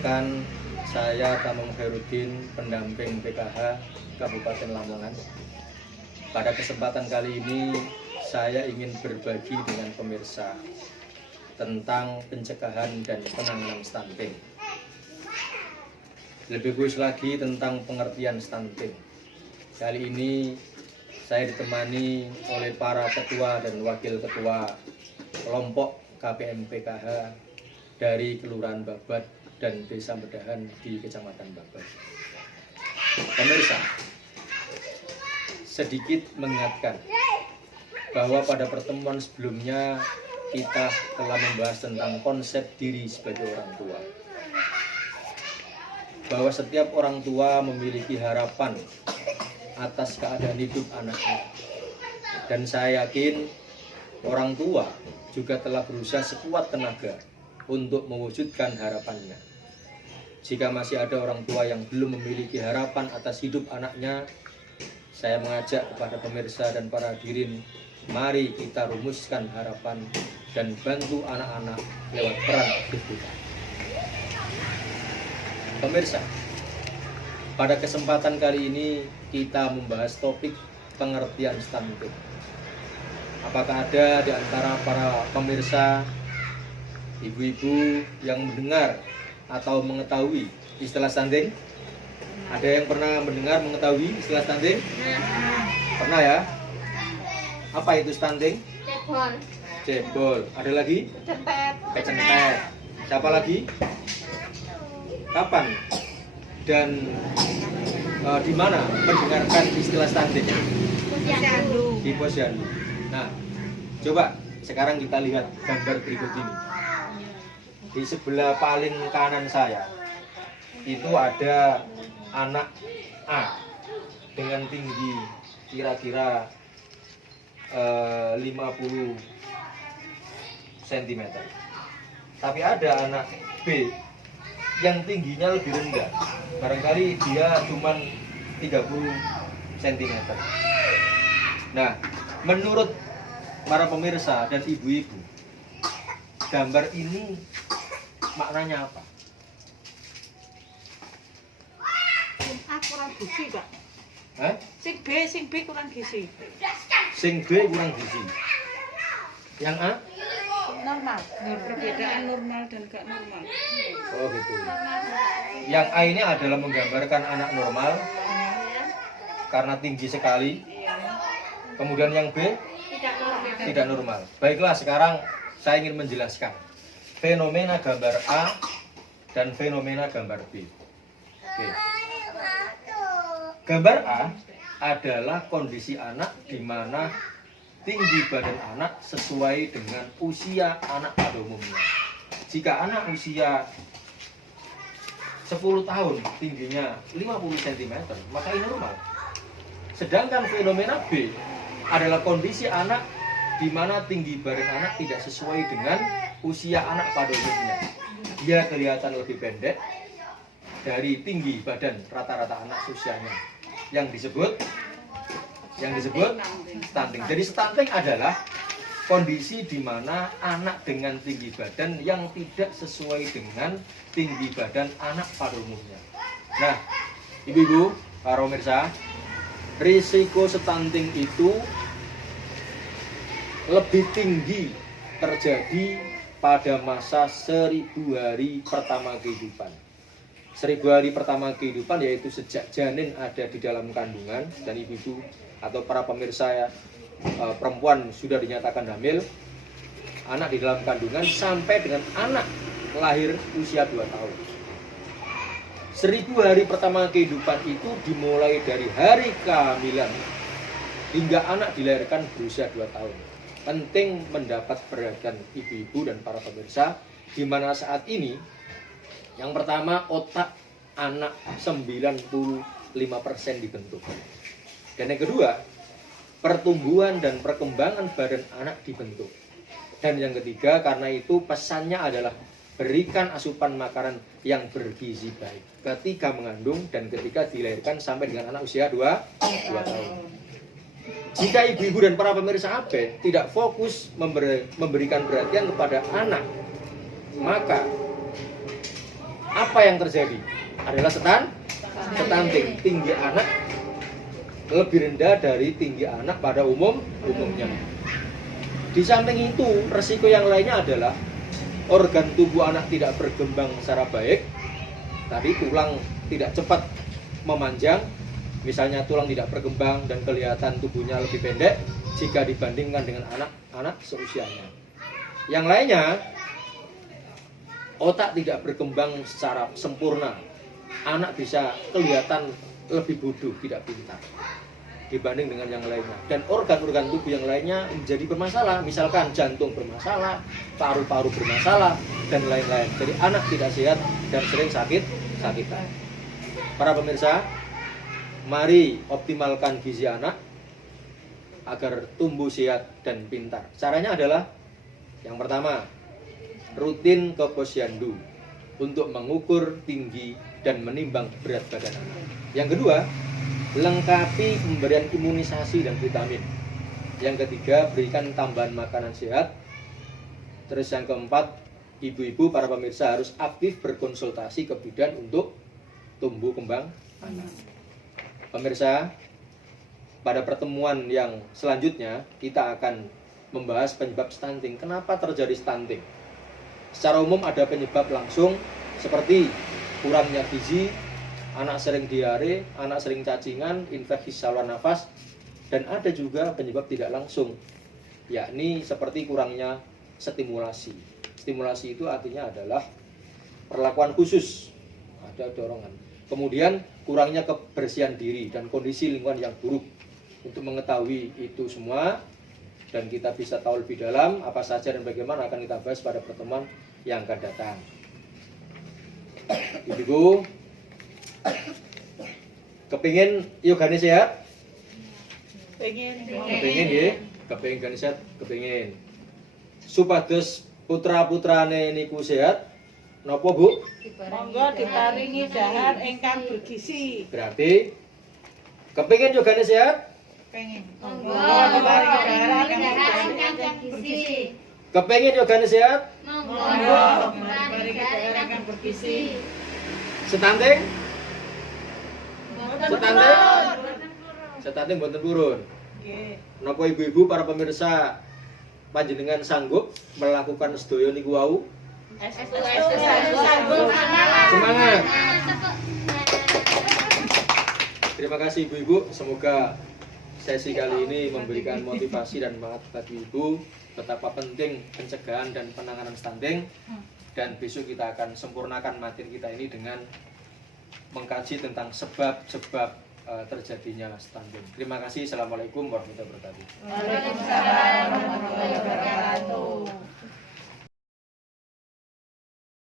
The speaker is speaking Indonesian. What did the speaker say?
Perkenalkan, saya Tamam Khairuddin, pendamping PKH Kabupaten Lamongan. Pada kesempatan kali ini, saya ingin berbagi dengan pemirsa tentang pencegahan dan penanganan stunting. Lebih khusus lagi tentang pengertian stunting. Kali ini saya ditemani oleh para ketua dan wakil ketua kelompok KPM PKH dari Kelurahan Babat dan Desa Medahan di Kecamatan Babat. Pemirsa, sedikit mengingatkan bahwa pada pertemuan sebelumnya kita telah membahas tentang konsep diri sebagai orang tua. Bahwa setiap orang tua memiliki harapan atas keadaan hidup anaknya. Dan saya yakin orang tua juga telah berusaha sekuat tenaga untuk mewujudkan harapannya. Jika masih ada orang tua yang belum memiliki harapan atas hidup anaknya, saya mengajak kepada pemirsa dan para hadirin, mari kita rumuskan harapan dan bantu anak-anak lewat peran aktif kita. Pemirsa, pada kesempatan kali ini kita membahas topik pengertian stunting. Apakah ada di antara para pemirsa, ibu-ibu yang mendengar atau mengetahui istilah stunting? Ada yang pernah mendengar mengetahui istilah stunting? Pernah ya? Apa itu stunting? Cebol. Cebol. Ada lagi? Kecentet. Siapa lagi? Kapan? Dan di mana mendengarkan istilah stunting? Di Posyandu. Nah, coba sekarang kita lihat gambar berikut ini. Di sebelah paling kanan saya itu ada anak A dengan tinggi kira-kira 50 cm. Tapi ada anak B yang tingginya lebih rendah. Barangkali dia cuma 30 cm. Nah, menurut para pemirsa dan ibu-ibu, gambar ini maknanya apa? A kurang gizi, Kak. Hah? Sing B kurang gizi. Sing B kurang gizi. Yang A? Normal. Perbedaan normal dan gak normal. Oh gitu. Yang A ini adalah menggambarkan anak normal karena tinggi sekali. Kemudian yang B tidak normal. Baiklah, sekarang saya ingin menjelaskan fenomena gambar A dan fenomena gambar B. Oke. Gambar A adalah kondisi anak di mana tinggi badan anak sesuai dengan usia anak pada umumnya. Jika anak usia 10 tahun tingginya 50 cm, maka ini normal. Sedangkan fenomena B adalah kondisi anak di mana tinggi badan anak tidak sesuai dengan usia anak pada umumnya. Dia kelihatan lebih pendek dari tinggi badan rata-rata anak usianya. Yang disebut stunting. Jadi stunting adalah kondisi di mana anak dengan tinggi badan yang tidak sesuai dengan tinggi badan anak pada umumnya. Nah, ibu-ibu, para pemirsa, risiko stunting itu lebih tinggi terjadi pada masa 1000 hari pertama kehidupan. 1000 hari pertama kehidupan yaitu sejak janin ada di dalam kandungan dan ibu-ibu atau para pemirsa ya, perempuan sudah dinyatakan hamil, anak di dalam kandungan sampai dengan anak lahir usia 2 tahun. 1000 hari pertama kehidupan itu dimulai dari hari kehamilan hingga anak dilahirkan berusia 2 tahun. Penting mendapat perhatian ibu-ibu dan para pemirsa, di mana saat ini yang pertama, otak anak 95% dibentuk. Dan yang kedua, pertumbuhan dan perkembangan badan anak dibentuk. Dan yang ketiga, karena itu pesannya adalah berikan asupan makanan yang bergizi baik ketika mengandung dan ketika dilahirkan sampai dengan anak usia 2 tahun. Jika ibu-ibu dan para pemirsa AB tidak fokus memberikan perhatian kepada anak, maka apa yang terjadi? Adalah stunting. Tinggi anak lebih rendah dari tinggi anak pada umumnya. Di samping itu, resiko yang lainnya adalah organ tubuh anak tidak berkembang secara baik. Tadi tulang tidak cepat memanjang, misalnya tulang tidak berkembang dan kelihatan tubuhnya lebih pendek jika dibandingkan dengan anak-anak seusianya. Yang lainnya, otak tidak berkembang secara sempurna. Anak bisa kelihatan lebih bodoh, tidak pintar dibanding dengan yang lainnya. Dan organ-organ tubuh yang lainnya menjadi bermasalah. Misalkan jantung bermasalah, paru-paru bermasalah, dan lain-lain. Jadi anak tidak sehat dan sering sakitan. Para pemirsa, mari optimalkan gizi anak agar tumbuh sehat dan pintar. Caranya adalah yang pertama, rutin ke posyandu untuk mengukur tinggi dan menimbang berat badan anak. Yang kedua, lengkapi pemberian imunisasi dan vitamin. Yang ketiga, berikan tambahan makanan sehat. Terus yang keempat, ibu-ibu para pemirsa harus aktif berkonsultasi ke bidan untuk tumbuh kembang anak. Pemirsa, pada pertemuan yang selanjutnya kita akan membahas penyebab stunting. Kenapa terjadi stunting? Secara umum ada penyebab langsung seperti kurangnya gizi, anak sering diare, anak sering cacingan, infeksi saluran nafas, dan ada juga penyebab tidak langsung, yakni seperti kurangnya stimulasi. Stimulasi itu artinya adalah perlakuan khusus, ada dorongan. Kemudian kurangnya kebersihan diri dan kondisi lingkungan yang buruk. Untuk mengetahui itu semua dan kita bisa tahu lebih dalam apa saja dan bagaimana akan kita bahas pada pertemuan yang akan datang. Ibu, kepingin yogane sehat? Kepingin ya? Kepingin yogane sehat? Kepingin. Supados putra-putrane niku sehat, napa Bu? Monggo diparingi dahar ingkang bergizi. Berarti kepingin yogane sehat? Pengen. Monggo diparingi dahar diparingi ingkang dahar bergizi. Kepingin yogane sehat? Monggo diparingi dahar ingkang bergizi. Stunting? Stunting mboten purun. Nggih. Napa ibu-ibu para pemirsa panjenengan sanggup melakukan sedaya niku wau? Semangat. Terima kasih ibu-ibu, semoga sesi kali ini memberikan motivasi dan semangat bagi ibu betapa penting pencegahan dan penanganan stunting. Dan besok kita akan sempurnakan materi kita ini dengan mengkaji tentang sebab-sebab terjadinya stunting. Terima kasih. Assalamualaikum warahmatullahi wabarakatuh. Waalaikumsalam warahmatullahi wabarakatuh.